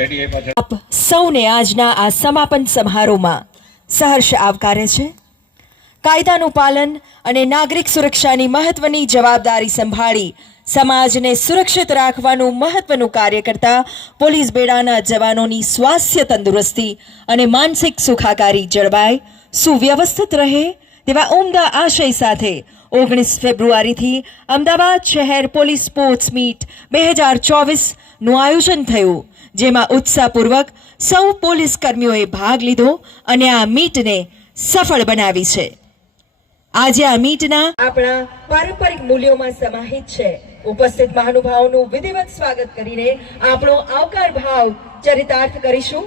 આપ સૌને આજના આ સમાપન સમારોહમાં સહર્ષ આવકારે છે. કાયદાનું પાલન અને નાગરિક સુરક્ષાની મહત્વની જવાબદારી સંભાળી સમાજને સુરક્ષિત રાખવાનું મહત્વનું કાર્ય કરતા પોલીસ બેડાના જવાનોની સ્વાસ્થ્ય તંદુરસ્તી અને માનસિક સુખાકારી જળવાય, સુવ્યવસ્થિત રહે તેવા ઉમદા આશય સાથે 19 ફેબ્રુઆરીથી અમદાવાદ શહેર પોલીસ સ્પોર્ટ્સ મીટ 2024નું આયોજન થયું, જેમાં ઉત્સાહપૂર્વક સૌ પોલીસ કર્મીઓએ ભાગ લીધો અને આ મીટને સફળ બનાવી છે. આજે આ મીટના આપણા પારંપરિક મૂલ્યોમાં સમાહિત છે. ઉપસ્થિત મહાનુભાવોનું વિધિવત સ્વાગત કરીને આપણો આવકાર ભાવ ચરિતાર્થ કરીશું.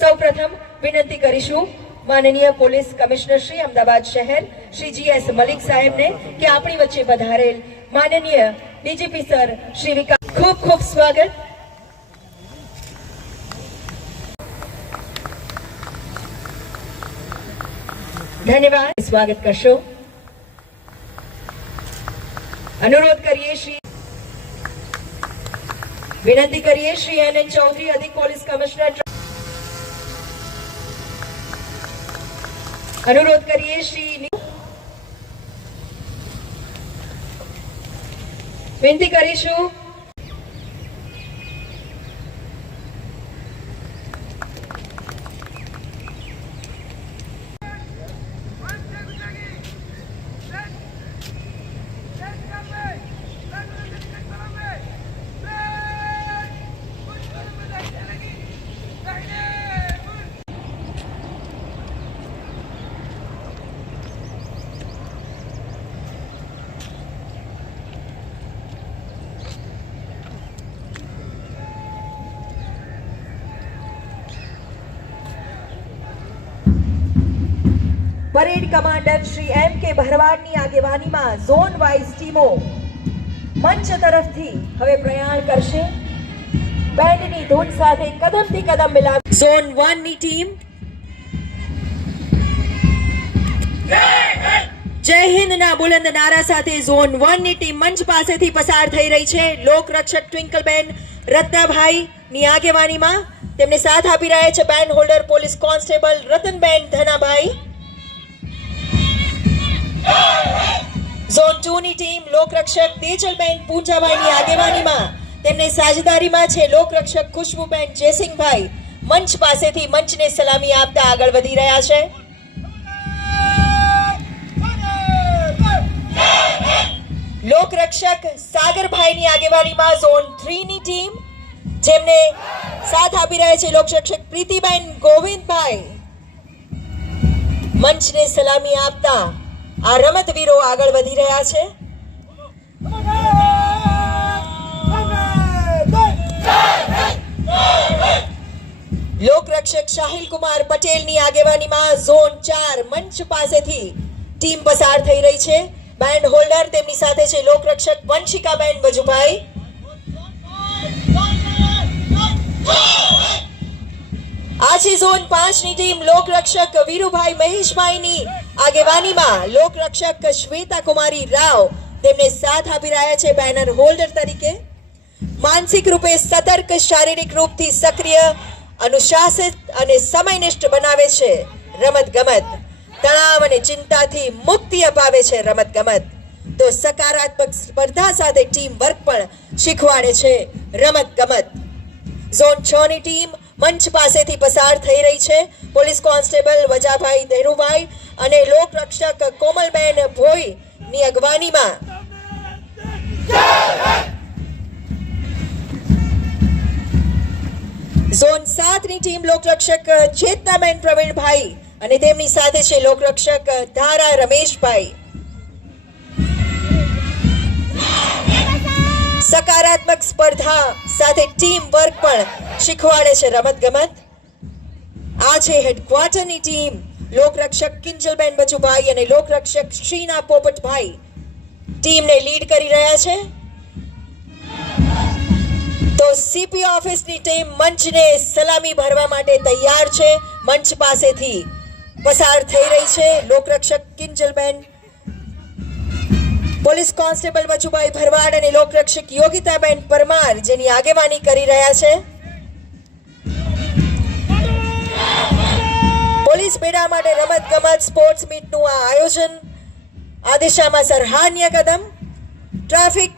સૌપ્રથમ વિનંતી કરીશું માનનીય પોલીસ કમિશનર શ્રી અમદાવાદ શહેર શ્રી GS મલિક સાહેબને કે આપણી વચ્ચે પધારેલ માનનીય ડીજીપી સર શ્રી વિકાસ, ખૂબ ખૂબ સ્વાગત. ધન્યવાદ. સ્વાગત કરશો. अनुरोध करिए श्री विनंती करिए श्री NN चौधरी अधिक पुलिस कमिश्नर. अनुरोध करिए श्री विनती करीशु परेड कमांडर श्री M के भरवाडनी આગેવાનીમાં ઝોન વાઇઝ ટીમો મંચ તરફથી હવે પ્રયાણ કરશે. બેન્ડની ધૂન સાથે કદમથી કદમ મિલાવી ઝોન 1 ની ટીમ જય હિન્દના બુલંદ નારા સાથે ઝોન 1 ની ટીમ મંચ પાસેથી પસાર થઈ રહી છે. લોક રક્ષક ટ્વિંકલબેન રત્નાભાઈ ની આગેવાનીમાં તેમને સાથ આપી રહ્યા છે band holder police constable Ratanben Dhanabhai. Zone 2 ની ટીમ લોકરક્ષક તેજલબેન પૂંજાભાઈની આગેવાનીમાં તેમને સાજેદારીમાં છે લોકરક્ષક ખુશ્બુબેન જયસિંહભાઈ. મંચ પાસેથી મંચને સલામી આપતા આગળ વધી રહ્યા છે. લોકરક્ષક સાગરભાઈની આગેવાનીમાં ઝોન 3 ની ટીમ જેમને સાથ આપી રહ્યા છે લોકરક્ષક પ્રીતિબેન ગોવિંદભાઈ. મંચને સલામી આપતા આ રમતવીરો આગળ વધી રહ્યા છે. લોકરક્ષક સાહિલ કુમાર પટેલની આગેવાનીમાં ઝોન 4 મંચ પાસેથી ટીમ પસાર થઈ રહી છે. બેન્ડ હોલ્ડર તેમની સાથે છે લોકરક્ષક વંશિકાબેન વજુભાઈ. આ છે ઝોન 5 ની ટીમ લોકરક્ષક વીરુભાઈ મહેશભાઈની આગેવાનીમાં લોકરક્ષક શ્વેતા કુમારી રાવ તેમને સાથ આપી રહ્યા છે બેનર હોલ્ડર તરીકે. માનસિક રૂપે સતર્ક, શારીરિક રૂપથી સક્રિય, અનુશાસિત અને સમયનિષ્ઠ બનાવે છે રમતગમત. તણાવ અને ચિંતાથી મુક્તિ અપાવે છે રમતગમત. તો સકારાત્મક સ્પર્ધા સાથે ટીમ વર્ક પણ શીખવાડે છે રમતગમત. ઝોન 6 ની ટીમ મંચ પાસેથી પસાર થઈ રહી છે. પોલીસ કોન્સ્ટેબલ વજાભાઈ ધેરુભાઈ અને લોકરક્ષક કોમલબેન ભોઈ ની અગવાનીમાં ઝોન 7 ની ટીમ લોકરક્ષક ચેતનાબેન પ્રવીણભાઈ અને તેમની સાથે છે લોકરક્ષક ધારા રમેશભાઈ. સકારાત્મક સ્પર્ધા સાથે ટીમ વર્ક પણ શીખવાડે છે રમતગમત. આ છે હેડક્વાર્ટરની ટીમ લોકરક્ષક કિંજલબેન બચુભાઈ અને લોકરક્ષક શ્રીના પોપટભાઈ ટીમને લીડ કરી રહ્યા છે. તો CP ઓફિસની ટીમ મંચને સલામી ભરવા માટે તૈયાર છે. મંચ પાસેથી પસાર થઈ રહી છે લોકરક્ષક કિંજલબેન, પોલીસ કોન્સ્ટેબલ બચુભાઈ ભરવાડ અને લોકરક્ષક યોગિતાબેન પરમાર જેની આગેવાની કરી રહ્યા છે. પોલીસ બેડા માટે રમતગમત સ્પોર્ટ્સ મીટનું આ આયોજન આ દિશામાં સરાહનીય કદમ. ટ્રાફિક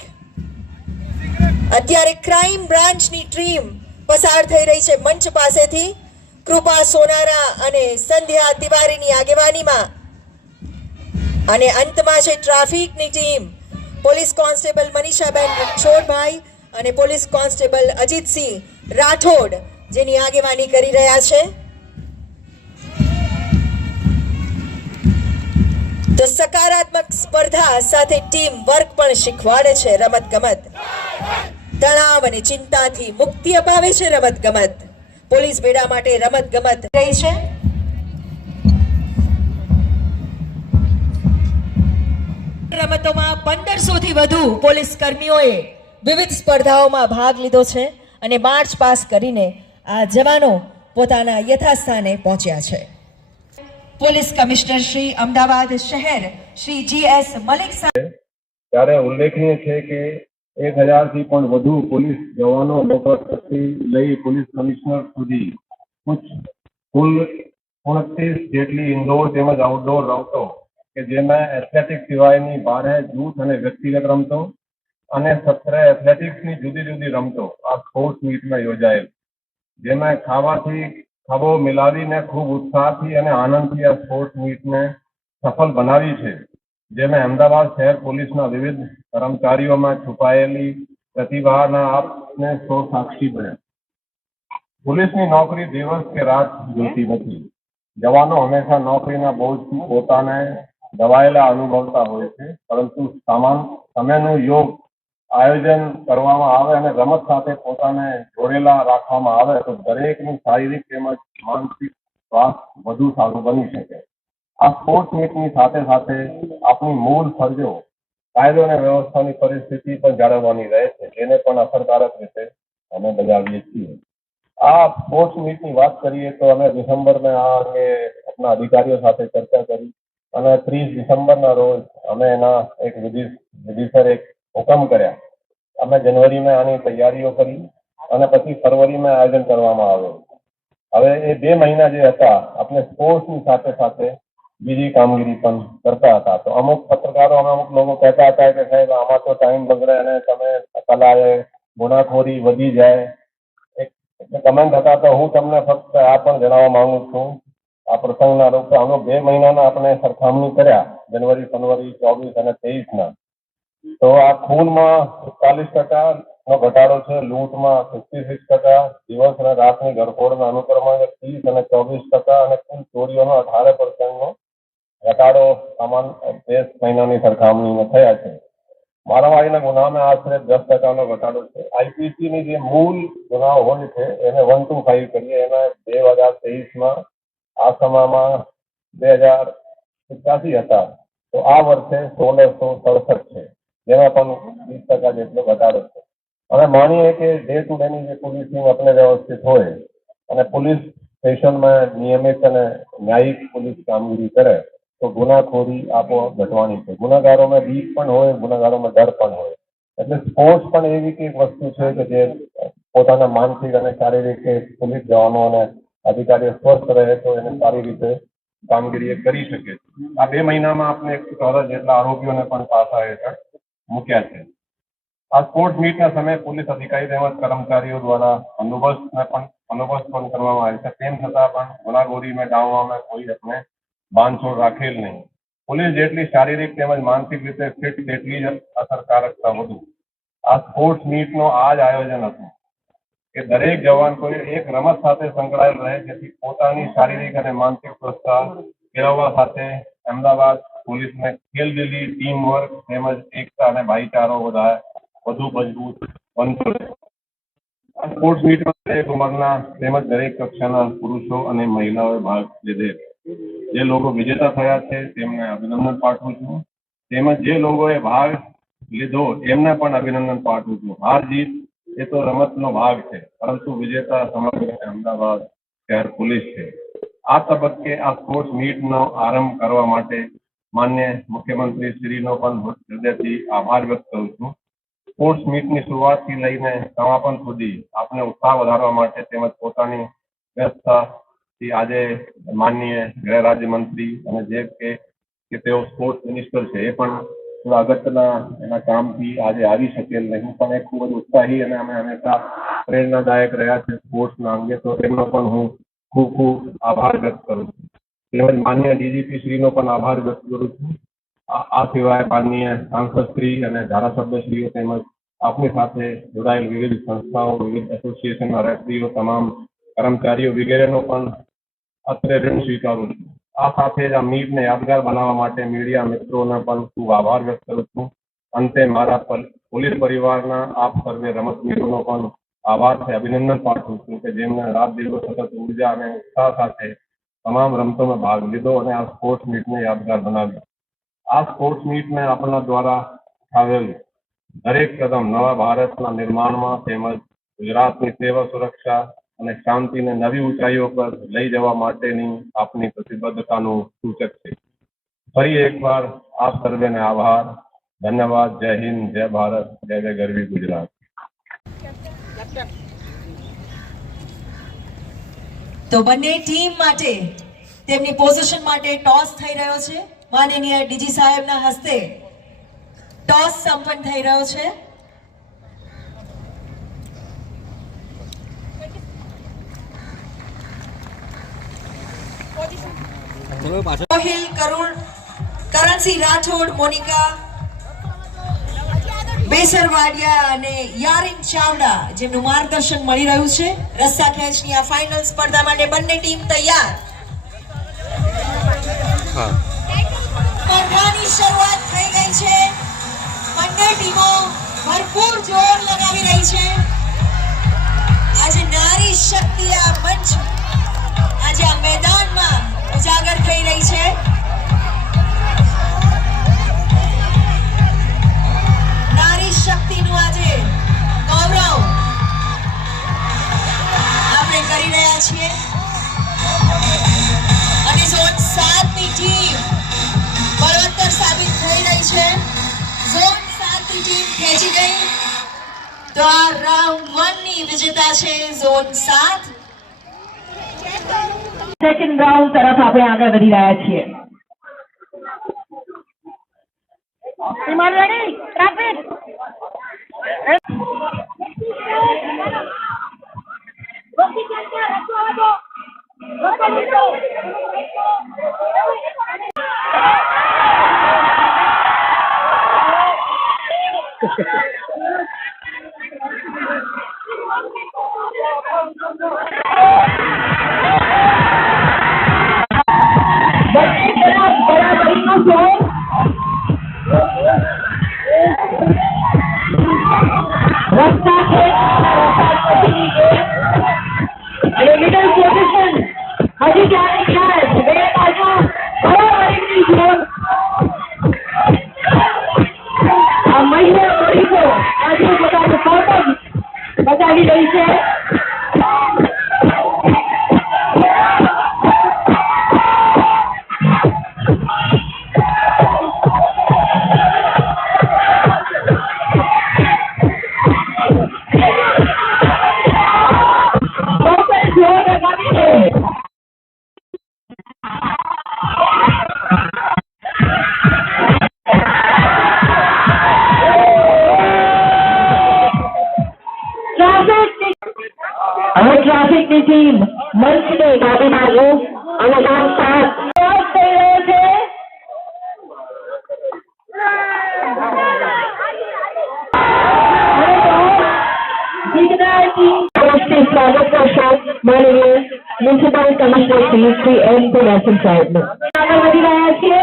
અત્યારે ક્રાઇમ બ્રાન્ચની ટીમ પસાર થઈ રહી છે મંચ પાસેથી. કૃપા સોનારા અને સંધ્યા તિવારીની આગેવાનીમાં. અને અંતમાં છે ટ્રાફિકની ટીમ, પોલીસ કોન્સ્ટેબલ મનીષાબેન છોડભાઈ અને પોલીસ કોન્સ્ટેબલ અજીતસિંહ રાઠોડ, જેની આગેવાની કરી રહ્યા છે. તો સકારાત્મક સ્પર્ધા સાથે ટીમ વર્ક પણ શીખવાડે છે રમતગમત. તણાવ અને ચિંતાથી મુક્તિ અપાવે છે રમતગમત. પોલીસ બેડા માટે રમતગમત રહી છે. રમતોમાં 1500 થી વધુ પોલીસ કર્મીઓએ વિવિધ સ્પર્ધાઓમાં ભાગ લીધો છે અને માર્ચ પાસ કરીને આ જવાનો પોતાના યથાસ્થાને પહોંચ્યા છે. પોલીસ કમિશનર શ્રી અમદાવાદ શહેર શ્રી GS મલિક ત્યારે ઉલ્લેખનીય છે કે 1000 થી પણ વધુ પોલીસ જવાનો નોકરથી લઈ પોલીસ કમિશનર સુધી કુલ 29 જેટલી ઇન્ડોર તેમજ આઉટડોર રમતો કે જેમાં એથ્લેટિક્સ સિવાયની 12 જૂથ અને વ્યક્તિગત રમતો અને 17 એથ્લેટિક્સની જુદી જુદી રમતો આ સ્પોર્ટ્સ મીટમાં યોજાયેલ, જેમાં ખાબો મિલાવીને ખૂબ ઉત્સાહથી અને આનંદથી આ સ્પોર્ટ્સ મીટને સફળ બનાવી છે. જેમાં અમદાવાદ શહેર પોલીસના વિવિધ કર્મચારીઓમાં છુપાયેલી પ્રતિભાના આપને સૌ સાક્ષી બન્યા. પોલીસની નોકરી દિવસ કે રાત જોતી નથી. જવાનો હંમેશા નોકરીના બોજથી પોતાને દબાયેલા અનુભવતા હોય છે, પરંતુ સમયનું યોગ આયોજન કરવામાં આવે અને રમત સાથે પોતાને જોડેલા રાખવામાં આવે તો દરેકનું શારીરિક તેમજ માનસિક સ્વાસ્થ્ય વધુ સારું બની શકે. આ સ્પોર્ટ્સ મીટની સાથે સાથે આપણી મૂળ ફરજો, કાયદો અને વ્યવસ્થાની પરિસ્થિતિ પણ જાળવવાની રહે છે, જેને પણ અસરકારક રીતે અમે બજાવીએ છીએ. આ સ્પોર્ટ્સ મીટની વાત કરીએ તો અમે ડિસેમ્બરમાં આ અંગે આપણા અધિકારીઓ સાથે ચર્ચા કરી અને 30 ડિસેમ્બરના રોજ અમે એના એક વિધિસર એક હુકમ કર્યા. અમે જનવરીમાં આની તૈયારીઓ કરી અને પછી ફરવરીમાં આયોજન કરવામાં આવ્યું. હવે એ 2 મહિના જે હતા આપણે સ્પોર્ટ્સની સાથે સાથે બીજી કામગીરી પણ કરતા હતા. તો અમુક પત્રકારો અને અમુક લોકો કહેતા હતા કે સાહેબ આમાં તો ટાઈમ બગડે અને તમે કલાએ ગુનાખોરી વધી જાય. કમેન્ટ હતા. તો હું તમને ફક્ત આ પણ જણાવવા માંગુ છું આ પ્રસંગના રૂપે અમે 2 મહિનાના આપણે સરખામણી કર્યા, જનવરી, ફરવરી 24 અને 23ના. તો આ ખૂનમાં 41% નો ઘટાડો છે, લૂંટમાં 56%, દિવસ અને રાતની ઘરફોડના અનુક્રમે 30 અને 24% અને કુલ ચોરીઓનો 18% નો ઘટાડો સમાન 2 મહિનાની સરખામણીમાં થયા છે. મારામારીના ગુનામાં આશરે 10% નો ઘટાડો છે. આઈપીસીની જે મૂળ ગુનાઓ હોય છે એને 125 કરીએ, એના 2023માં આ સમયમાં 2085 હતા, તો આ વર્ષે 1667 છે, જેમાં પણ 20% જેટલો ઘટાડો છે. હવે માનીએ કે ડે ટુ ડે ની જે પોલીસિંગ આપણે વ્યવસ્થિત હોય અને પોલીસ સ્ટેશનમાં નિયમિત અને ન્યાયિક પોલીસ કામગીરી કરે તો ગુનાખોરી આપોઆપ ઘટવાની છે. ગુનાગારોમાં બીક પણ હોય, ગુનાગારોમાં ડર પણ હોય. એટલે સ્પોર્ટ્સ પણ એવી એક વસ્તુ છે કે જે પોતાના માનસિક અને શારીરિક પોલીસ જવાનો અને અધિકારીઓ સ્વસ્થ રહે તો એને સારી રીતે કામગીરી કરી શકે છે. આ 2 મહિનામાં આપણે 114 જેટલા આરોપીઓને પણ પાસા હેઠળ મૂક્યા છે. આ સ્પોર્ટ્સ મીટના સમયે પોલીસ અધિકારી તેમજ કર્મચારીઓ દ્વારા બંદોબસ્ત પણ કરવામાં આવે છે. તેમ છતાં પણ ગુનાખોરીમાં ડામવામાં કોઈ આપણે બાંધછોડ રાખેલ નહીં. પોલીસ જેટલી શારીરિક તેમજ માનસિક રીતે ફિટ તેટલી જ અસરકારકતા વધુ. આ સ્પોર્ટ્સ મીટનો આ જ આયોજન હતું કે દરેક જવાન કોઈ એક રમત સાથે સંકળાયેલ રહે, જેથી પોતાની શારીરિક અને માનસિક સ્વસ્થતા કેળવવા સાથે અમદાવાદ પોલીસને ખેલદિલી, ટીમ વર્ક તેમજ એકતા અને ભાઈચારો વધુ મજબૂત બનતો રહે. આ સ્પોર્ટ્સ મીટમાં દરેક ઉંમરના તેમજ દરેક કક્ષાના પુરુષો અને મહિલાઓએ ભાગ લીધેલ. જે લોકો વિજેતા થયા છે તેમને અભિનંદન પાઠવું છું, તેમજ જે લોકોએ ભાગ લીધો એમને પણ અભિનંદન પાઠવું છું. હાર જીત એ તો રમતનો ભાગ છે, પરંતુ વિજેતા સમગ્ર અમદાવાદ શહેર પોલીસ છે. આ તબક્કે આ સ્પોર્ટ્સ મીટનો આરંભ કરવા માટે માન્ય મુખ્યમંત્રી શ્રીનો પણ હૃદયથી આભાર વ્યક્ત કરું છું. સ્પોર્ટ્સ મીટની શરૂઆતથી લઈને સમાપન સુધી આપને ઉત્સાહ વધારવા માટે તેમજ પોતાની વ્યવસ્થા થી આજે માનનીય ગૃહ રાજ્યમંત્રી અને જે કે તેઓ સ્પોર્ટ્સ મિનિસ્ટર છે એ પણ થોડા અગત્યના એના કામથી આજે આવી શકેલ નહીં, પણ એ ખૂબ જ ઉત્સાહી અને અમે હંમેશા પ્રેરણાદાયક રહ્યા છે સ્પોર્ટ્સના અંગે, તો એમનો પણ હું ખૂબ ખૂબ આભાર વ્યક્ત કરું છું. તેમજ માન્ય ડીજીપી શ્રીનો પણ આભાર વ્યક્ત કરું છું. આ સિવાય માનનીય સાંસદ શ્રી અને ધારાસભ્યશ્રીઓ તેમજ આપની સાથે જોડાયેલ વિવિધ સંસ્થાઓ, વિવિધ એસોસિએશનના રેફરીઓ, તમામ કર્મચારીઓ વગેરેનો પણ અત્રે ઋણ સ્વીકારું છું. આ સાથે જ આ મીટને યાદગાર બનાવવા માટે મીડિયા મિત્રોને પણ ખૂબ આભાર વ્યક્ત કરું છું. અંતે મારા પોલીસ પરિવારના આપ સર્વે રમતવીરોનો પણ આભાર છે, અભિનંદન પાઠવું છું કે જેમને રાત દિવસ સતત ઉર્જા અને ઉત્સાહ સાથે તમામ રમતોમાં ભાગ લીધો અને આ સ્પોર્ટ્સ મીટને યાદગાર બનાવ્યો. આ સ્પોર્ટ્સ મીટને આપણા દ્વારા આવેલ દરેક કદમ નવા ભારતના નિર્માણમાં તેમજ ગુજરાતની સેવા, સુરક્ષા અને શાંતિને નવી ઊંચાઈઓ પર લઈ જવા માટેની આપની પ્રતિબદ્ધતાનું સૂચક છે. ફરી એકવાર આપ સર્વેને આભાર, ધન્યવાદ. જય હિન્દ, જય ભારત, જય જય ગરવી ગુજરાત. તો બંને ટીમ માટે તેમની પોઝિશન માટે ટોસ થઈ રહ્યો છે. માનનીય ડીજી સાહેબના હસ્તે ટોસ સંપન્ન થઈ રહ્યો છે. રોહિલ કરણસિંહ રાઠોડ, મોનિકા બેસરવાડિયા અને યારિન ચાવડા જેમનું માર્ગદર્શન મળી રહ્યું છે. રસ્સા ખેંચની આ ફાઇનલ સ્પર્ધા માટે બંને ટીમ તૈયાર. સ્પર્ધાની શરૂઆત થઈ ગઈ છે. બંને ટીમો ભરપૂર જોર લગાવી રહી છે. આજે નારી શક્તિ આ મંચ, આજે આ મેદાનમાં ઉજાગર થઈ રહી છે. નારી શક્તિનું આજે ગૌરવ આપણે કરી રહ્યા છીએ અને ઝોન 7ની ટીમ બળવત્તર સાબિત થઈ રહી છે. ઝોન 7ની ટીમ ખેંચી ગઈ તો આ રાઉન્ડ 1ની વિજેતા છે ઝોન 7. સેકન્ડ રાઉન્ડ તરફ આપણે આગળ વધી રહ્યા છીએ. બચાવી રહી છે. ટ્રાફિકની ટીમ મંચને ગાડીમાં લો અને કામ સ્ટાર્ટ થઈ રહ્યો છે. સ્વાગત કરશો માનનીય મ્યુનિસિપલ કમિશનર શ્રી એમ પુનાસન સાહેબનું. આગળ વધી રહ્યા છીએ.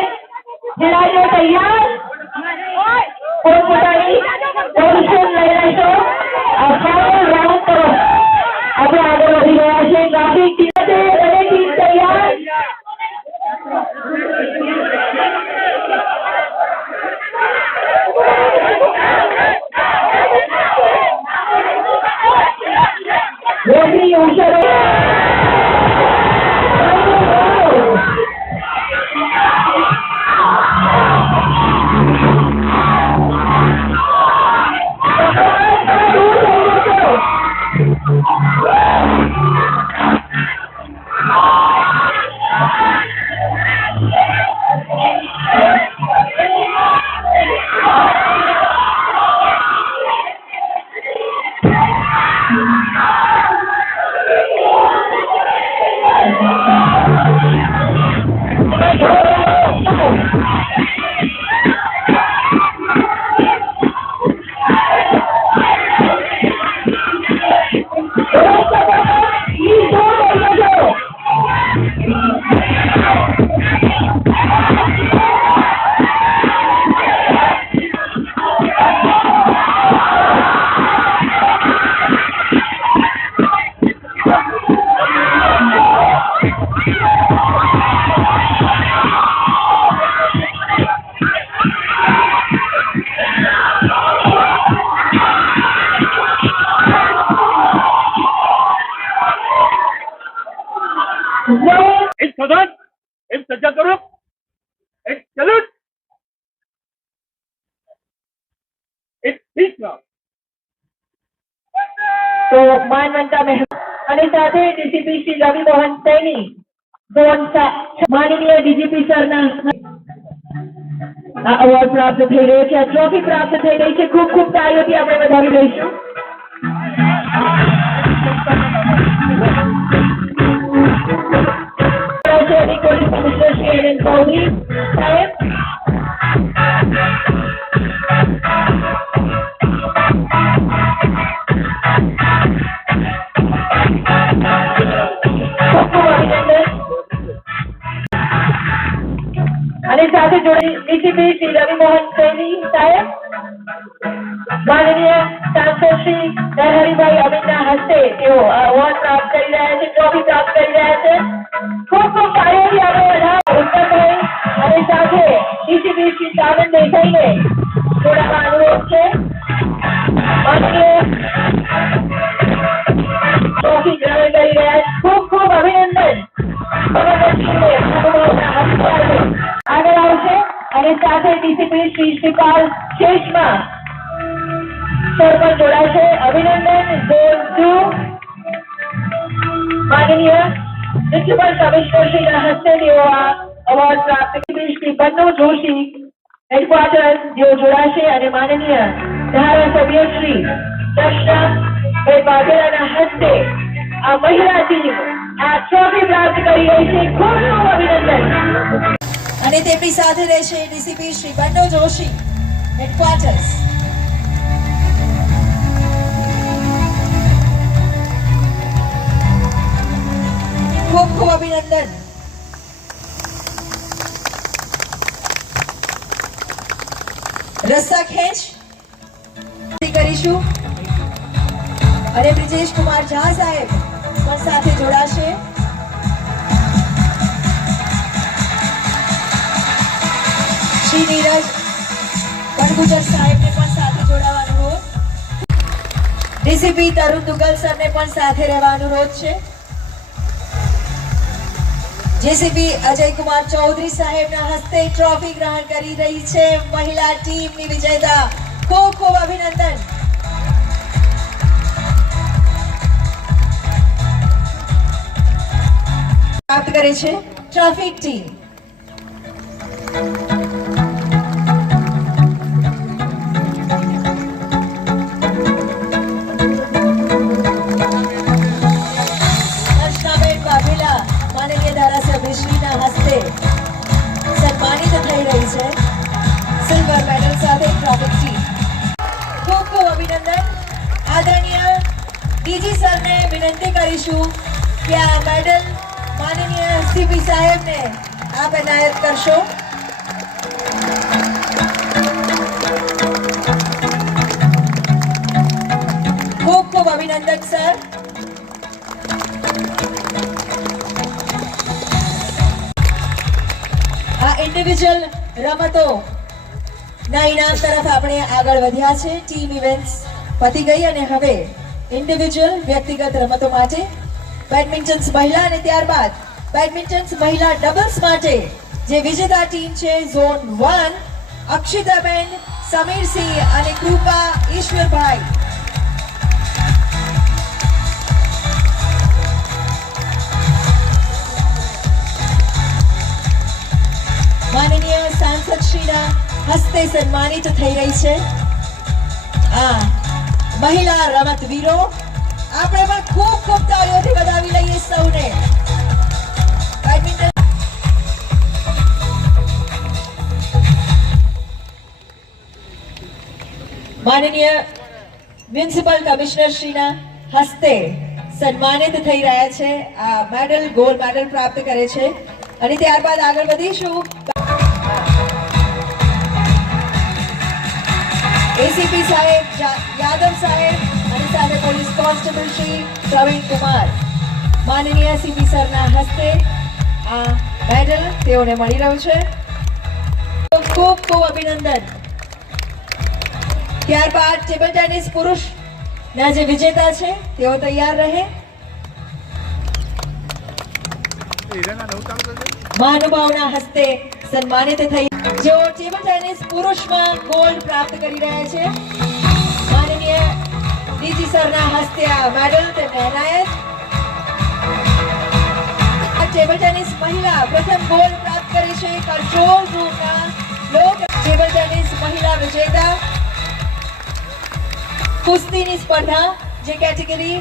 ખેલાડીઓ તૈયાર, પોતપોતાની પોઝિશન લઈ લેશો. આ ફાઇનલ રાઉન્ડ તરફ આપણે આગળ વધી રહ્યા છીએ. ટ્રાફિક ટીમ તૈયાર. રેફરી ઉષરો Oh! તો માનવંતા મહેતા અને સાથે ડીસીપી શ્રી રવિ મોહન સૈની માનનીય ડીજીપી સરના આ એવોર્ડ પ્રાપ્ત થઈ રહ્યો છે, આ ટ્રોફી પ્રાપ્ત થઈ રહી છે. ખૂબ ખૂબ તાળીઓથી આપણે વધાવી લઈશું. Police commissioner Shri N Chaudhary સાહેબ, અને સાથે જોડી ડીસીપી શ્રી રવિ મોહન સૈની સાહેબ, માનનીય સાંસદ શ્રી નરહરિભાઈ અમીનના હસ્તે તેઓ આ એવોર્ડ પ્રાપ્ત કરી રહ્યા છે, ટ્રોફી પ્રાપ્ત કરી રહ્યા છે. ખૂબ ખૂબ તાળીઓથી આપણે વધાવો ઉત્તરભાઈ અને સાથે ડીસીપી શ્રી સાવન દેસાઈને જોડાવા અનુરોધ છે. માનનીય ટ્રોફી ગ્રહણ કરી રહ્યા છે. ખૂબ ખૂબ અભિનંદન. આગળ આવશે અને સાથે ડીસીપી શ્રી શ્રીપાલ શેષમાં સર પણ જોડાશે. અભિનંદન. ઝોન 2 માનનીય મ્યુનિસિપલ કમિશનર શ્રીના હસ્તે તેઓ આ એવોર્ડ પ્રાપ્ત કરી. શ્રી બન્નુ જોશી હેડક્વાર્ટર જેઓ જોડાશે અને માનનીય ધારાસભ્ય શ્રી દર્શનાભાઈ વાઘેલાના હસ્તે આ મહિલા ટીમ આ ટ્રોફી પ્રાપ્ત કરી રહી છે. ખૂબ ખૂબ અભિનંદન. અને તેમની સાથે રહેશે ડીસીપી શ્રી બન્નુ જોશી હેડક્વાર્ટર્સ. ખૂબ ખૂબ અભિનંદન. રસ્સા ખેંચ કરીશું અને બ્રિજેશ કુમાર ઝા સાહેબ પણ સાથે જોડાશે. શ્રી નીરજ કડગુજર સાહેબને પણ સાથે જોડાવા અનુરોધ. ડીસીપી તરુણ દુગલ સરને પણ સાથે રહેવા અનુરોધ છે. જેસીબી અજય કુમાર ચૌધરી સાહેબના હસ્તે ટ્રોફી ગ્રહણ કરી રહી છે મહિલા ટીમની વિજેતા. ખૂબ ખૂબ અભિનંદન. પ્રાપ્ત કરે છે ટ્રાફિક ટીમ. દર્શનાબેન વાઘેલા માનનીય ધારાસભ્યશ્રીના હસ્તે સન્માનિત થઈ રહી છે સિલ્વર મેડલ સાથે ટ્રાફિક ટીમ. ખૂબ ખૂબ અભિનંદન. આદરણીય ડીજી સરને વિનંતી કરીશું કે આ મેડલ માનનીય સીપી સાહેબને આપ એનાયત કરશો. ખૂબ ખૂબ અભિનંદન સર. આ ઇન્ડિવિજ્યુઅલ રમતો ના ઇનામ તરફ આપણે આગળ વધ્યા છે. ટીમ ઇવેન્ટ્સ પતી ગઈ અને હવે ઇન્ડિવિજ્યુઅલ વ્યક્તિગત રમતો માટે બેડમિન્ટન મહિલા અને ત્યારબાદ બેડમિન્ટન મહિલા ડબલ્સ માટે જે વિજેતા ટીમ છે ઝોન 1 અક્ષિતાબેન સમીરસિંહ અને કૃપા ઈશ્વરભાઈ. માનનીય સાંસદ શ્રીના હસ્તે સન્માનિત થઈ રહી છે આ મહિલા રમતવીરો. આપણે પણ ખૂબ ખૂબ તાળીઓથી વધાવી લઈએ સૌને. બેડમિન્ટન માનનીય મ્યુનિસિપલ કમિશનર શ્રીના હસ્તે સન્માનિત થઈ રહ્યા છે. આ મેડલ ગોલ્ડ મેડલ પ્રાપ્ત કરે છે અને ત્યારબાદ આગળ વધીશું. એસીપી સાહેબ યાદવ સાહેબ અને સાથે પોલીસ કોન્સ્ટેબલ શ્રી પ્રવીણ કુમાર માનનીય સીપી સરના હસ્તે આ મેડલ તેઓને મળી રહ્યું છે. ખૂબ ખૂબ અભિનંદન. ત્યારબાદ ટેબલ ટેનિસ પુરુષના જે વિજેતા છે તેઓ તૈયાર રહે. મહાનુભાવના હસ્તે સન્માનિત થઈ જેઓ ટેબલ ટેનિસ પુરુષમાં ગોલ્ડ પ્રાપ્ત કરી રહ્યા છે. ડીજી સરના હસ્તે આ મેડલ તેમને એનાયત. ટેબલ ટેનિસ મહિલા પ્રથમ ગોલ્ડ પ્રાપ્ત કરી છે કંટ્રોલ રૂમના લોક ટેબલ ટેનિસ મહિલા વિજેતા. કુસ્તીની સ્પર્ધા જે કેટેગરી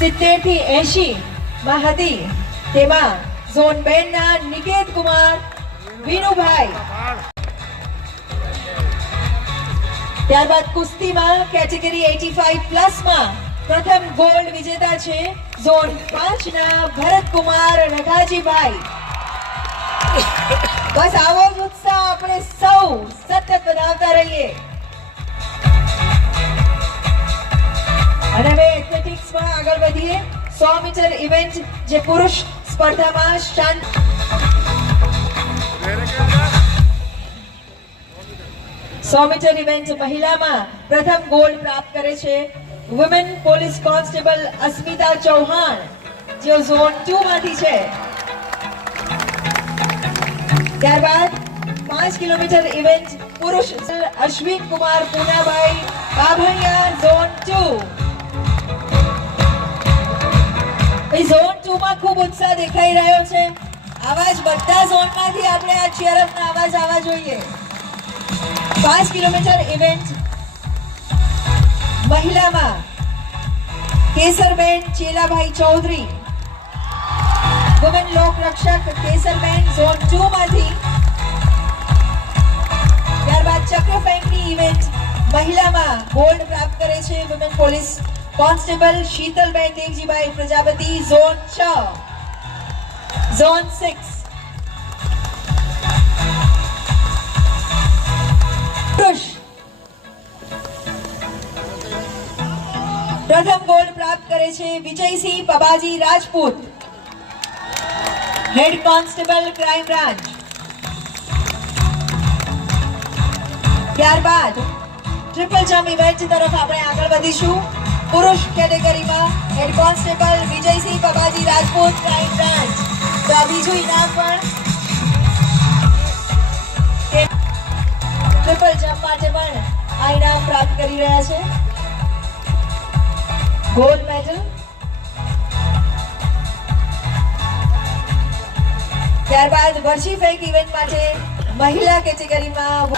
70 થી 80 માં હતી તેમાં ઝોન 2 ના નિકેત કુમાર વિનુભાઈ. ત્યારબાદ કુસ્તીમાં કેટેગરી 85 પ્લસ માં પ્રથમ ગોલ્ડ વિજેતા છે ઝોન 5 ના ભરતકુમાર રઘાજીભાઈ. બસ આવો જ ઉત્સાહ આપણે સૌ સતત વધાવતા રહીએ. અને હવે એથ્લેટિક્સમાં આગળ વધીએ. 100 મીટર ઇવેન્ટ જે પુરુષ સ્પર્ધામાં શાંત 100 મીટર ઇવેન્ટ મહિલામાં પ્રથમ ગોલ્ડ પ્રાપ્ત કરે છે વુમેન પોલીસ કોન્સ્ટેબલ અસ્મિતા ચૌહાણ જેઓ ઝોન 2 માંથી છે. ત્યારબાદ 5 કિલોમીટર ઇવેન્ટ પુરુષ અશ્વિન કુમાર પૂનાભાઈ બાભણિયા ઝોન 2. ઝોન 2 માં ખૂબ ઉત્સાહ દેખાઈ રહ્યો છે. આવા જ બધા ઝોનમાંથી આપણે આ ચીયરઅપના અવાજ આવવા જોઈએ. 5 કિલોમીટર ઇવેન્ટ મહિલામાં કેસરબેન ચેલાભાઈ ચૌધરી વુમેન લોક રક્ષક કેસરબેન ઝોન 2 માંથી. ત્યારબાદ ચક્ર ફેંકની ઇવેન્ટ મહિલામાં ગોલ્ડ પ્રાપ્ત કરે છે women police constable Shitalben Devjibhai Prajapati zone 6. Zone 6 પુરુષ પ્રથમ ગોલ્ડ પ્રાપ્ત કરે છે Vijaysinh Pabaji Rajput head constable crime branch. ત્યારબાદ ટ્રિપલ જમ્પ ઇવેન્ટ તરફ આપણે આગળ વધીશું. પુરુષ કેટેગરીમાં head constable Vijaysinh Pabaji Rajput crime branch. તો આ બીજું ઇનામ પણ ટ્રિપલ જમ્પ માટે પણ આ ઇનામ પ્રાપ્ત કરી રહ્યા છે ગોલ્ડ મેડલ. ત્યારબાદ વર્ષી ફેંક ઇવેન્ટ માટે મહિલા કેટેગરીમાં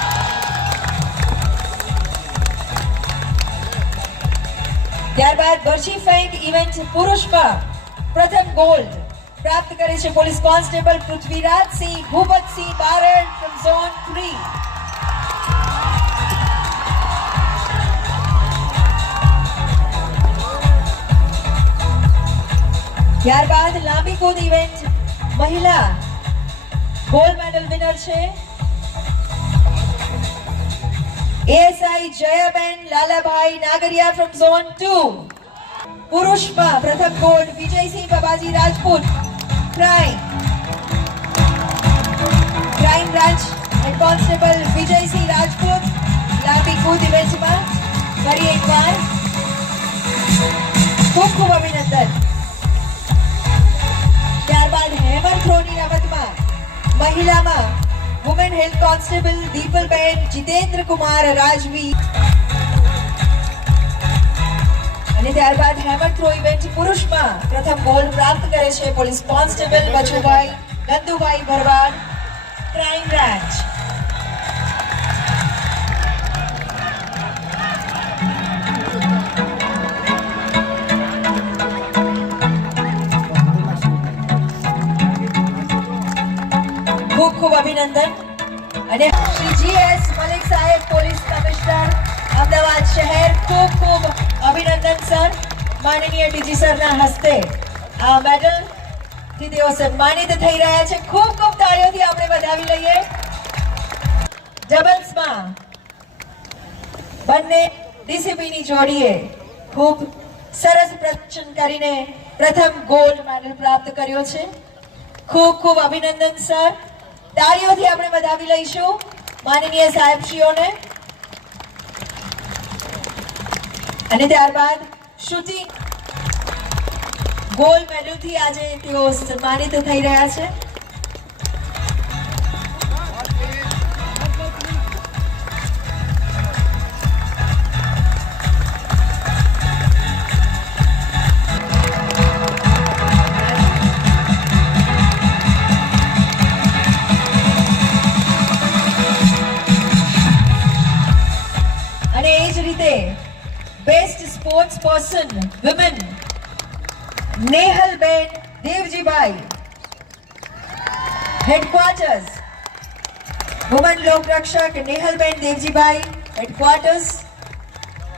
ત્યારબાદ વર્ષી ફેંક ઇવેન્ટ પુરુષમાં પ્રથમ ગોલ્ડ પ્રાપ્ત કરે છે police constable Prithvirajsinh Bhupatsinh Barad from zone 3. ત્યારબાદ લાંબી કૂદ ઇવેન્ટ મહિલા ગોલ્ડ મેડલ વિનર છે ASI Jayaben Lalabhai Nagariya from zone 2. પુરુષમાં પ્રથમ gold Vijaysinh Pabaji Rajput crime branch head constable Vijaysinh Rajput લાંબી કૂદ ઇવેન્ટમાં. ફરી એકવાર ખૂબ ખૂબ અભિનંદન. ત્યારબાદ હેમર થ્રોની રમતમાં મહિલામાં women head constable Dipalben Jitendra Kumar Rajvi. અને ત્યારબાદ હેમર થ્રો ઇવેન્ટ પુરુષમાં પ્રથમ ગોલ્ડ પ્રાપ્ત કરે છે પોલીસ કોન્સ્ટેબલ બચુભાઈ ગંદુભાઈ ભરવાડ ક્રાઇમ બ્રાન્ચ. ખૂબ ખૂબ અભિનંદન. અને શ્રી GS મલિક સાહેબ પોલીસ કમિશનર અમદાવાદ શહેર ખૂબ ખૂબ અભિનંદન સર. માનનીય ડીજી સરના હસ્તે આ મેડલ થી તેઓ સન્માનિત થઈ રહ્યા છે. ખૂબ ખૂબ તાળીઓથી આપણે વધાવી લઈએ. ડબલ્સમાં બંને ડીસીપીની જોડીએ ખૂબ સરસ પ્રદર્શન કરીને પ્રથમ ગોલ્ડ મેડલ પ્રાપ્ત કર્યો છે. ખૂબ ખૂબ અભિનંદન સર. તાળીઓથી આપણે વધાવી લઈશું માનનીય સાહેબશ્રીઓને. અને ત્યારબાદ શૂટિંગ ગોલ્ડ મેડલથી આજે તેઓ સન્માનિત થઈ રહ્યા છે. રીતે best sports person women નેહલબેન Devjibhai, headquarters woman લોકરક્ષક નેહલબેન દેવજીભાઈ, હેડક્વાર્ટર્સ,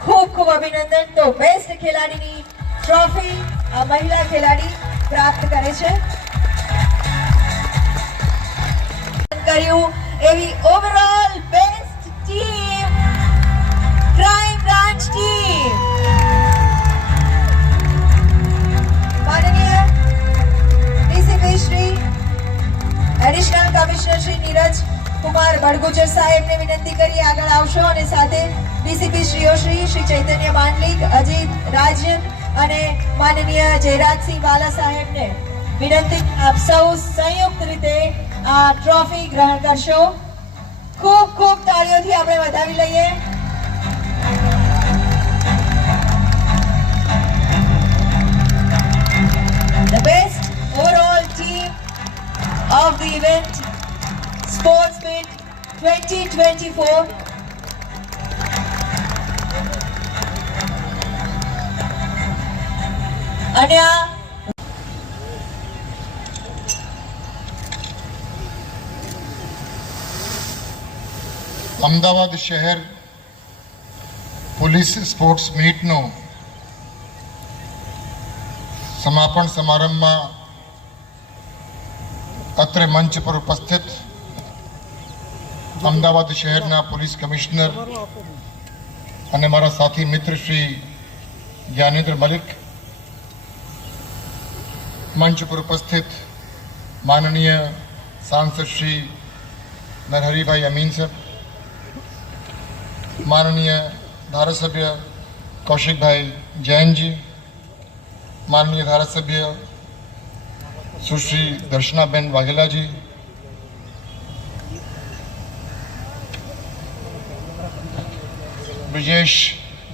ખૂબ ખૂબ અભિનંદન. તો બેસ્ટ ખેલાડીની ટ્રોફી આ મહિલા ખેલાડી પ્રાપ્ત કરે છે. કર્યું એવી overall best team crime branch team માનનીય DCP Shri additional commissioner Shri Neeraj Kumar Badgujar સાહેબને વિનંતી કરી આગળ આવશો અને સાથે ડીસીપી શ્રીઓ શ્રી ચૈતન્ય માંડલિક, અજીત રાજન અને માનનીય જયરાજસિંહ વાલા સાહેબને વિનંતી આપ સૌ સંયુક્ત રીતે આ ટ્રોફી ગ્રહણ કરશો. ખૂબ ખૂબ તાળીઓથી આપણે વધાવી લઈએ. The best overall team of the event, Sports Meet 2024. અને આ અમદાવાદ શહેર પોલીસ સ્પોર્ટ્સ મીટનો સમાપન સમારંભમાં અત્રે મંચ પર ઉપસ્થિત અમદાવાદ શહેરના પોલીસ કમિશનર અને મારા સાથી મિત્ર શ્રી જ્ઞાનેન્દ્ર મલિક, મંચ પર ઉપસ્થિત માનનીય સાંસદ શ્રી નરહરીભાઈ અમીન સાહેબ, माननीय धारासभ्य कौशिक भाई जैन जी, माननीय धारासभ्य सुश्री दर्शनाबेन वाघेला जी, ब्रिजेश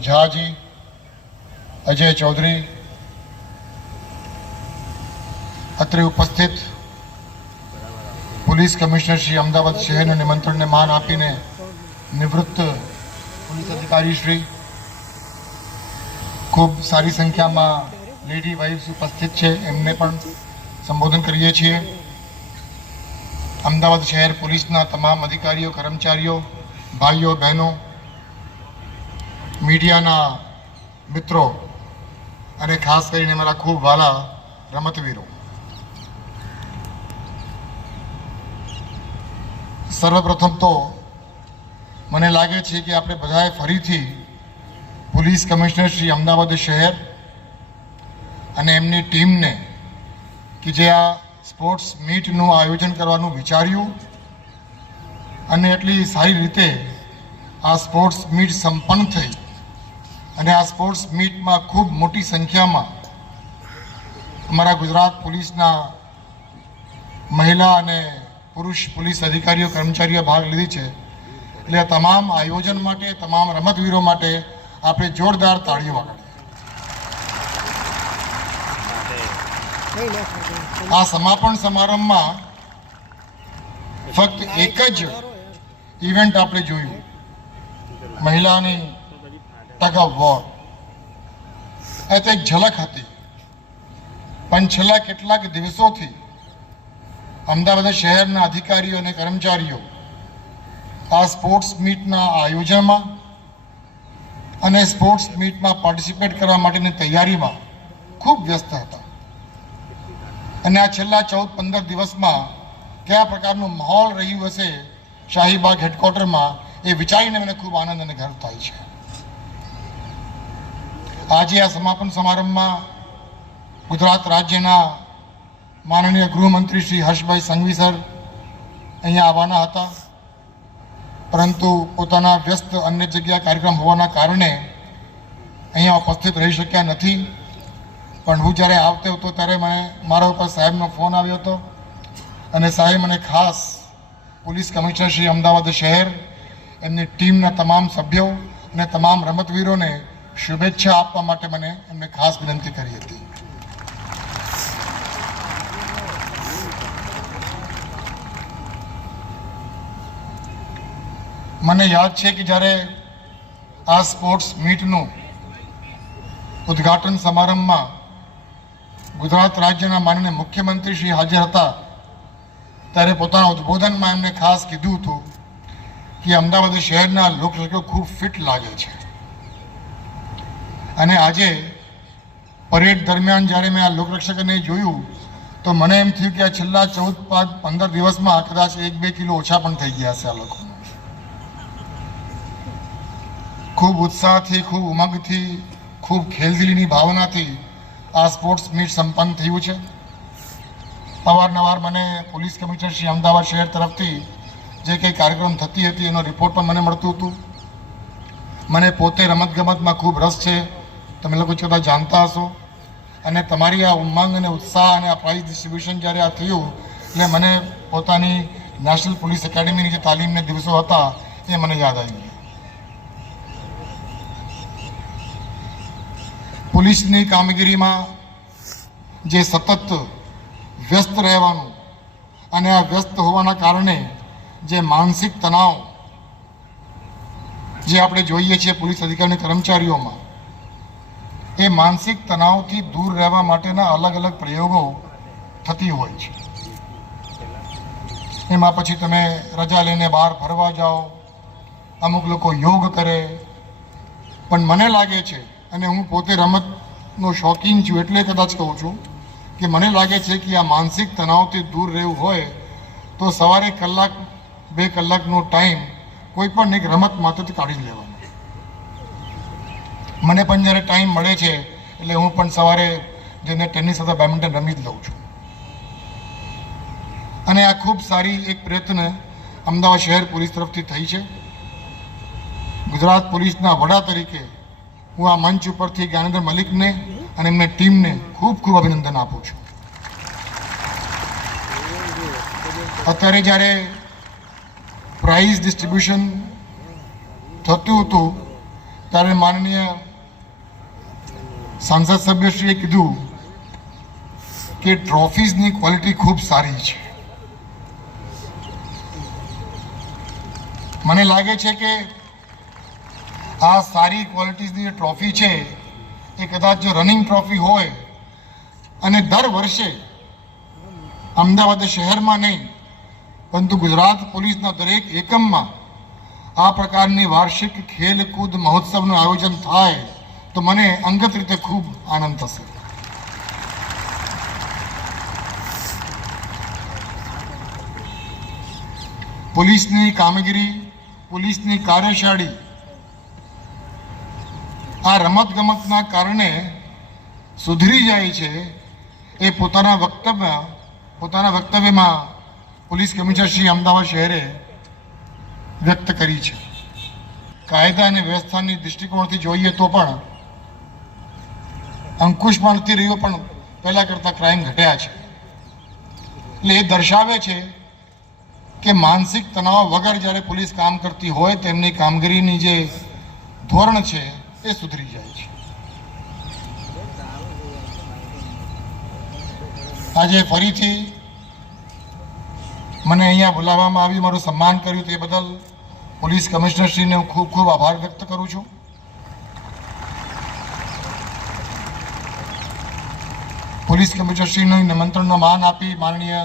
झा जी, अजय चौधरी, अत्रे उपस्थित पुलिस कमिश्नर श्री अमदावाद शहर निमंत्रण ने मान आपीने निवृत्त पुलिस अधिकारी श्री, खूब सारी संख्या में लेडी वाइफ्स उपस्थित है, एमने पण संबोधन करीए छीए. अमदावाद शहर पुलिसना तमाम अधिकारीओ, कर्मचारीओ, भाईओ बहनों, मीडियाना मित्रों अने खास करीने मारा खूब वाला रमतवीरो, सर्वप्रथम तो મને લાગે છે કે આપણે બધાએ ફરીથી પોલીસ કમિશનર શ્રી અમદાવાદ શહેર અને એમની ટીમને કે જે આ સ્પોર્ટ્સ મીટનું આયોજન કરવાનું વિચાર્યું અને એટલી સારી રીતે આ સ્પોર્ટ્સ મીટ સંપન્ન થઈ અને આ સ્પોર્ટ્સ મીટમાં ખૂબ મોટી સંખ્યામાં અમારા ગુજરાત પોલીસના મહિલા અને પુરુષ પોલીસ અધિકારીઓ, કર્મચારીઓ ભાગ લીધી છે. એટલે તમામ આયોજન માટે, તમામ રમતવીરો માટે આપણે જોરદાર તાળીઓ વગાડીએ. આ સમાપન સમારંભમાં ફક્ત એક જ ઇવેન્ટ આપણે જોયું, મહિલાની ટગ ઓફ વોર. એ તો એક ઝલક હતી, પણ છેલ્લા કેટલાક દિવસોથી અમદાવાદ શહેરના અધિકારીઓ અને કર્મચારીઓ આ સ્પોર્ટ્સ મીટના આયોજનમાં અને સ્પોર્ટ્સ મીટમાં પાર્ટિસિપેટ કરવા માટેની તૈયારીમાં ખૂબ વ્યસ્ત હતા. અને આ છેલ્લા 14-15 દિવસમાં કયા પ્રકારનો માહોલ રહ્યું હશે શાહીબાગ હેડક્વાર્ટરમાં, એ વિચારીને મને ખૂબ આનંદ અને ગર્વ થાય છે. આજે આ સમાપન સમારંભમાં ગુજરાત રાજ્યના માનનીય ગૃહમંત્રી શ્રી હર્ષભાઈ સંઘવી સર અહીંયા આવવાના હતા, પરંતુ પોતાના વ્યસ્ત અન્ય જગ્યા કાર્યક્રમ હોવાના કારણે અહીંયા ઉપસ્થિત રહી શક્યા નથી. પણ હું જ્યારે આવતો હતો ત્યારે મારા ઉપર સાહેબનો ફોન આવ્યો હતો અને સાહેબ મને ખાસ પોલીસ કમિશનર શ્રી અમદાવાદ શહેર, એમની ટીમના તમામ સભ્યો અને તમામ રમતવીરોને શુભેચ્છા આપવા માટે મને એમને ખાસ વિનંતી કરી હતી. મને યાદ છે કે જ્યારે આ સ્પોર્ટ્સ મીટનું ઉદ્ઘાટન સમારંભમાં ગુજરાત રાજ્યના માનનીય મુખ્યમંત્રી શ્રી હાજર હતા, ત્યારે પોતાના ઉદ્બોધનમાં એમને ખાસ કીધું હતું કે અમદાવાદ શહેરના લોકરક્ષકો ખૂબ ફિટ લાગે છે. અને આજે પરેડ દરમિયાન જ્યારે મેં આ લોકરક્ષકને જોયું તો મને એમ થયું કે આ છેલ્લા 14-15 દિવસમાં કદાચ 1-2 કિલો ઓછા પણ થઈ ગયા હશે. આ લોકો ખૂબ ઉત્સાહથી, ખૂબ ઉમંગથી, ખૂબ ખેલદિલીની ભાવનાથી આ સ્પોર્ટ્સ મીટ સંપન્ન થયું છે. અવારનવાર મને પોલીસ કમિશનર શ્રી અમદાવાદ શહેર તરફથી જે કંઈ કાર્યક્રમ થતી હતી એનો રિપોર્ટ પણ મને મળતું હતું. મને પોતે રમતગમતમાં ખૂબ રસ છે, તમે લોકો છતાં જાણતા હશો. અને તમારી આ ઉમંગ અને ઉત્સાહ અને આ પ્રાઇઝ ડિસ્ટ્રીબ્યુશન જ્યારે આ થયું એટલે મને પોતાની નેશનલ પોલીસ એકેડમીની જે તાલીમના દિવસો હતા એ મને યાદ આવી ગયા. પોલીસની કામગીરીમાં જે સતત વ્યસ્ત રહેવાનું અને આ વ્યસ્ત હોવાના કારણે જે માનસિક તણાવ જે આપણે જોઈએ છીએ પોલીસ અધિકારી કર્મચારીઓમાં, એ માનસિક તણાવથી દૂર રહેવા માટેના અલગ અલગ પ્રયોગો થતી હોય છે. એમાં પછી તમે રજા લઈને બહાર ફરવા જાઓ, અમુક લોકો યોગ કરે. પણ મને લાગે છે, અને હું પોતે રમતનો શોખીન છું એટલે કદાચ કહું છું કે મને લાગે છે કે આ માનસિક તણાવથી દૂર રહેવું હોય તો સવારે 1-2 કલાકનો ટાઈમ કોઈ પણ એક રમત માટે કાઢી લેવાનો. મને પણ જ્યારે ટાઈમ મળે છે એટલે હું પણ સવારે જઈને ટેનિસ અથવા બેડમિન્ટન રમી જ લઉં છું. અને આ ખૂબ સારી એક પ્રયત્ન અમદાવાદ શહેર પોલીસ તરફથી થઈ છે. ગુજરાત પોલીસના વડા તરીકે હું આ મંચ ઉપરથી જ્ઞાનેન્દ્ર મલિકને અને એમની ટીમને ખૂબ ખૂબ અભિનંદન આપું છું. અત્યારે જ્યારે પ્રાઇઝ ડિસ્ટ્રીબ્યુશન થતું હતું ત્યારે માનનીય સાંસદ સભ્યશ્રીએ કીધું કે ટ્રોફીઝની ક્વોલિટી ખૂબ સારી છે. મને લાગે છે કે આ સારી ક્વોલિટીની જે ટ્રોફી છે એ કદાચ જો રનિંગ ટ્રોફી હોય અને દર વર્ષે અમદાવાદ શહેરમાં નહીં પરંતુ ગુજરાત પોલીસના દરેક એકમમાં આ પ્રકારની વાર્ષિક ખેલકૂદ મહોત્સવનું આયોજન થાય તો મને અંગત રીતે ખૂબ આનંદ થશે. પોલીસની કામગીરી, પોલીસની કાર્યશૈલી આ રમતગમતના કારણે સુધરી જાય છે એ પોતાના વક્તવ્યમાં પોલીસ કમિશનર શ્રી અમદાવાદ શહેરે વ્યક્ત કરી છે. કાયદા અને વ્યવસ્થાની દૃષ્ટિકોણથી જોઈએ તો પણ અંકુશ પણ નથી રહ્યો, પણ પહેલાં કરતાં ક્રાઇમ ઘટ્યા છે. એટલે એ દર્શાવે છે કે માનસિક તણાવ વગર જ્યારે પોલીસ કામ કરતી હોય તેમની કામગીરીની જે ધોરણ છે એ સુધરી જાય છે. આજે ફરીથી મને અહીંયા બોલાવવામાં આવી, મારું સન્માન કર્યું તે બદલ પોલીસ કમિશનરશ્રીને હું ખૂબ ખૂબ આભાર વ્યક્ત કરું છું. પોલીસ કમિશનરશ્રીનું નિમંત્રણનો માન આપી માનનીય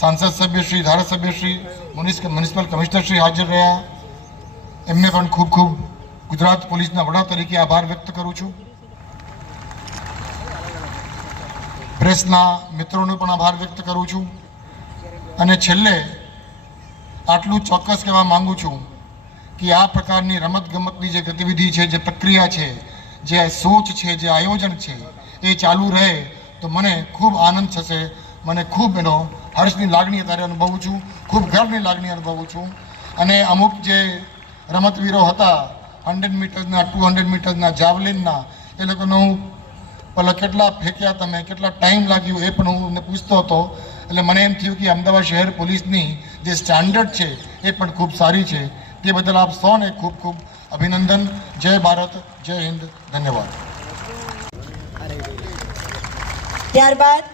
સાંસદ સભ્યશ્રી, ધારાસભ્યશ્રી, મ્યુનિસિપલ કમિશનરશ્રી હાજર રહ્યા. એમને પણ ખૂબ ખૂબ ગુજરાત પોલીસના વડા તરીકે આભાર વ્યક્ત કરું છું. પ્રેસના મિત્રોનો પણ આભાર વ્યક્ત કરું છું. અને છેલ્લે આટલું ચોક્કસ કહેવા માંગુ છું કે આ પ્રકારની રમતગમતની જે ગતિવિધિ છે, જે પ્રક્રિયા છે, જે સોચ છે, જે આયોજન છે એ ચાલુ રહે તો મને ખૂબ આનંદ થશે. મને ખૂબ એનો હર્ષની લાગણી અત્યારે અનુભવું છું, ખૂબ ગર્વની લાગણી અનુભવું છું. અને અમુક જે રમતવીરો હતા 100 મીટર્સના, 200 મીટર્સના, જાવલિનના, એ લોકોને હું પેલા કેટલા ફેંક્યા તમે, કેટલા ટાઈમ લાગ્યો એ પણ હું એમને પૂછતો હતો. એટલે મને એમ થયું કે અમદાવાદ શહેર પોલીસની જે સ્ટાન્ડર્ડ છે એ પણ ખૂબ સારી છે. તે બદલ આપ સૌને ખૂબ ખૂબ અભિનંદન. જય ભારત, જય હિન્દ, ધન્યવાદ. ત્યારબાદ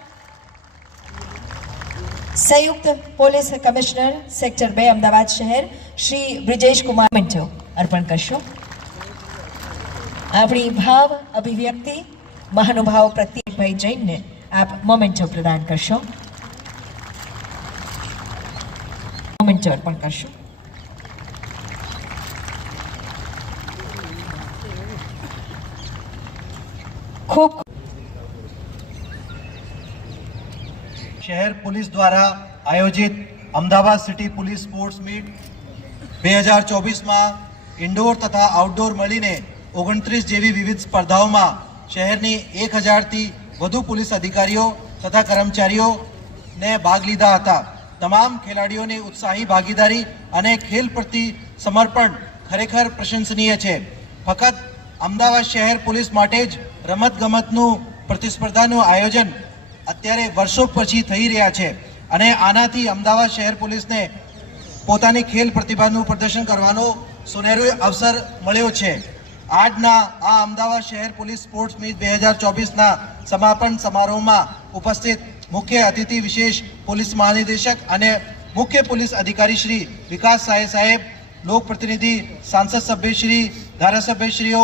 સંયુક્ત પોલીસ કમિશનર સેક્ટર 2 અમદાવાદ શહેર શ્રી બ્રિજેશ કુમાર મિન્ટો અર્પણ કરશો. આપણી ભાવ અભિવ્યક્તિ મહાનુભાવ પ્રત્યેકભાઈ જૈનને આપ મોમેન્ટો પ્રદાન કરશો. મોમેન્ટો અર્પણ કરશો. ખૂબ શહેર પોલીસ દ્વારા આયોજિત Ahmedabad city police sports meet 2024માં ઇન્ડોર તથા આઉટડોર મળીને 29 જેવી વિવિધ સ્પર્ધાઓમાં શહેરની 1000થી વધુ પોલીસ અધિકારીઓ તથા કર્મચારીઓને ભાગ લીધા હતા. તમામ ખેલાડીઓની ઉત્સાહી ભાગીદારી અને ખેલ પ્રતિ સમર્પણ ખરેખર પ્રશંસનીય છે. ફક્ત અમદાવાદ શહેર પોલીસ માટે જ રમતગમતનું પ્રતિસ્પર્ધાનું આયોજન અત્યારે વર્ષો પછી થઈ રહ્યા છે અને આનાથી અમદાવાદ શહેર પોલીસને પોતાની ખેલ પ્રતિભાનું પ્રદર્શન કરવાનો સુનેરો અવસર મળ્યો છે. આજના આ અમદાવાદ શહેર પોલીસ સ્પોર્ટ્સ મીટ 2024ના સમાપન સમારોહમાં ઉપસ્થિત મુખ્ય અતિથિ વિશેષ પોલીસ મહાનિદેશક અને મુખ્ય પોલીસ અધિકારી શ્રી વિકાસ સાય સાહેબ, લોકપ્રતિનિધિ, સાંસદ સભ્યશ્રી, ધારાસભ્યશ્રીઓ,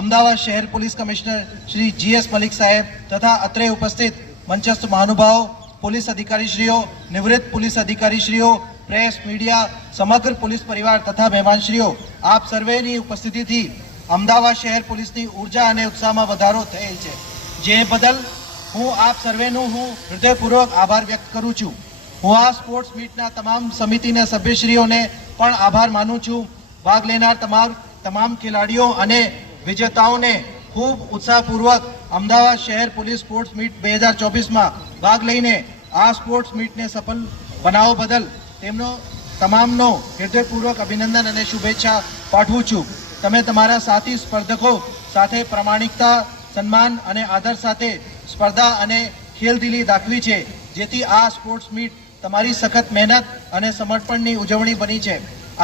અમદાવાદ શહેર police commissioner Shri GS Malik સાહેબ તથા અત્રે ઉપસ્થિત મંચસ્થ મહાનુભાવો, પોલીસ અધિકારીશ્રીઓ, નિવૃત્ત પોલીસ અધિકારીશ્રીઓ, પ્રેસ, મીડિયા, સમગ્ર પોલીસ પરિવાર તથા મહેમાનશ્રીઓ, આપ સર્વેની ઉપસ્થિતિથી અમદાવાદ શહેર પોલીસની ઉર્જા અને ઉત્સાહમાં વધારો થયેલ છે, જે બદલ હું આપ સર્વેનું હૃદયપૂર્વક આભાર વ્યક્ત કરું છું. હું આ સ્પોર્ટ્સ મીટના તમામ સમિતિના સભ્યશ્રીઓને પણ આભાર માનું છું. ભાગ લેનાર તમામ ખેલાડીઓ અને વિજેતાઓને ખૂબ ઉત્સાહપૂર્વક અમદાવાદ શહેર પોલીસ સ્પોર્ટ્સ મીટ 2024માં ભાગ લઈને આ સ્પોર્ટ્સ મીટને સફળ બનાવવા બદલ તેમનો તમામનો હૃદયપૂર્વક અભિનંદન અને શુભેચ્છા પાઠવું છું. તમે તમારા સાથી સ્પર્ધકો સાથે પ્રામાણિકતા, સન્માન અને આદર સાથે સ્પર્ધા અને ખેલદિલી દાખવી છે, જેથી આ સ્પોર્ટ્સ મીટ તમારી સખત મહેનત અને સમર્પણની ઉજવણી બની છે.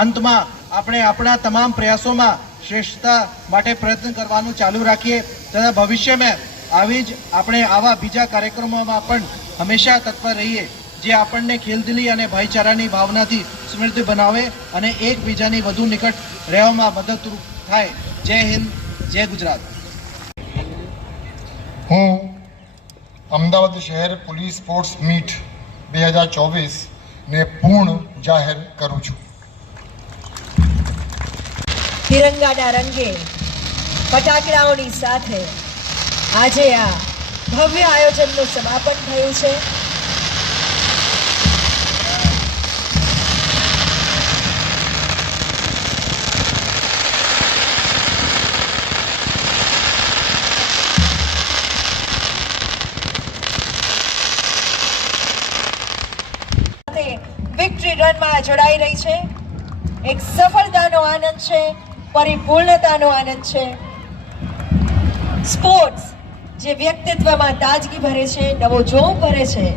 અંતમાં આપણે આપણા તમામ પ્રયાસોમાં શ્રેષ્ઠતા માટે પ્રયત્ન કરવાનું ચાલુ રાખીએ તથા ભવિષ્યમાં આપણે આવા બીજા કાર્યક્રમોમાં પણ હંમેશા તત્પર રહીએ, જે આપણને ખેલદિલી અને ભાઈચારાની ભાવનાથી સમૃદ્ધ બનાવે અને એકબીજાની વધુ નિકટ રહેવામાં મદદરૂપ થાય. જય હિન્દ, જય ગુજરાત. હું અમદાવાદ શહેર પોલીસ સ્પોર્ટ્સ મીટ 2024ને પૂર્ણ જાહેર કરું છું. તિરંગાના રંગે ફટાકડાઓની સાથે આજે આ ભવ્ય આયોજનનું સમાપન થયું છે. વિક્ટરી રનમાં જોડાઈ રહી છે. એક સફળતાનો આનંદ છે, પરિપૂર્ણતાનો આનંદ છે. સ્પોર્ટ્સ જે વ્યક્તિત્વમાં તાજગી ભરે છે, નવો જોમ ભરે છે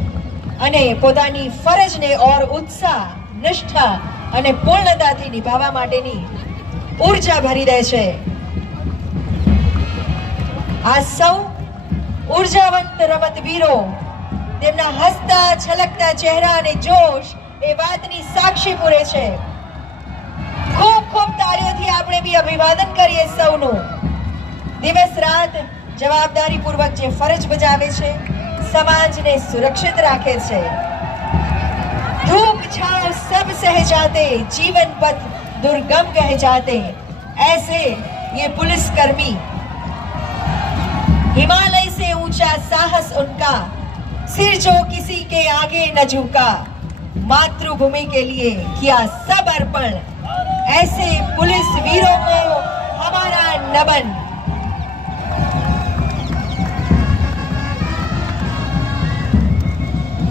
અને પોતાની ફરજને ઓર ઉત્સાહ, નિષ્ઠા અને પૂર્ણતાથી નિભાવવા માટેની ઉર્જા ભરી દે છે. આ સૌ ઉર્જાવંત રમતવીરો તેમના હસતા છલકતા ચહેરા અને જોશ એ વાતની સાક્ષી પૂરે છે. ખૂબ ખૂબ તાળીઓથી આપણે બી અભિવાદન કરીએ સૌનું. દિવસ રાત જવાબદારીપૂર્વક જે ફરજ બજાવે છે, સમાજને સુરક્ષિત રાખે છે. ધूप छांव सब सह जाते, जीवन पथ दुर्गम कह जाते, ऐसे ये पुलिस कर्मी. हिमालय से ऊंचा साहस उनका, सिर जो किसी के आगे न झुका, मातृभूमि के लिए किया सब अर्पण, ऐसे पुलिस वीरों को हमारा नमन.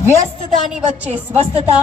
વ્યસ્તતાની વચ્ચે સ્વસ્થતા,